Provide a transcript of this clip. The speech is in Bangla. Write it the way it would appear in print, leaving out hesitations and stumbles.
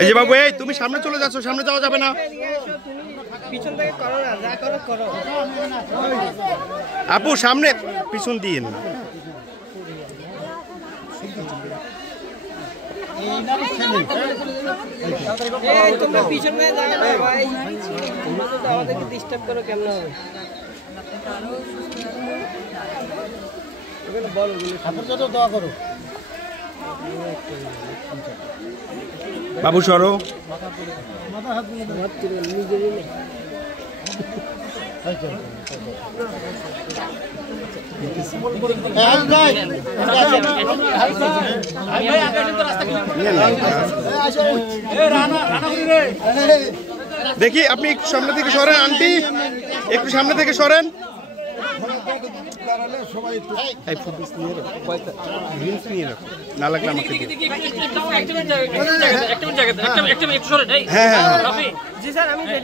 এই যে বাবু, এই তুমি সামনে চলে যাচ্ছ, সামনে যাওয়া যাবে না। আপু সামনে, পিছন দিয়ে না। তোমরা পিছনে যাও না ভাই, আমাদেরকে ডিস্টার্ব করো কেমন হবে? বাবু সরো। দেখি আপনি একটু সামনে থেকে সরেন, আন্টি একটু সামনে থেকে সরেন। না লাগলে আমাকে হ্যাঁ হ্যাঁ।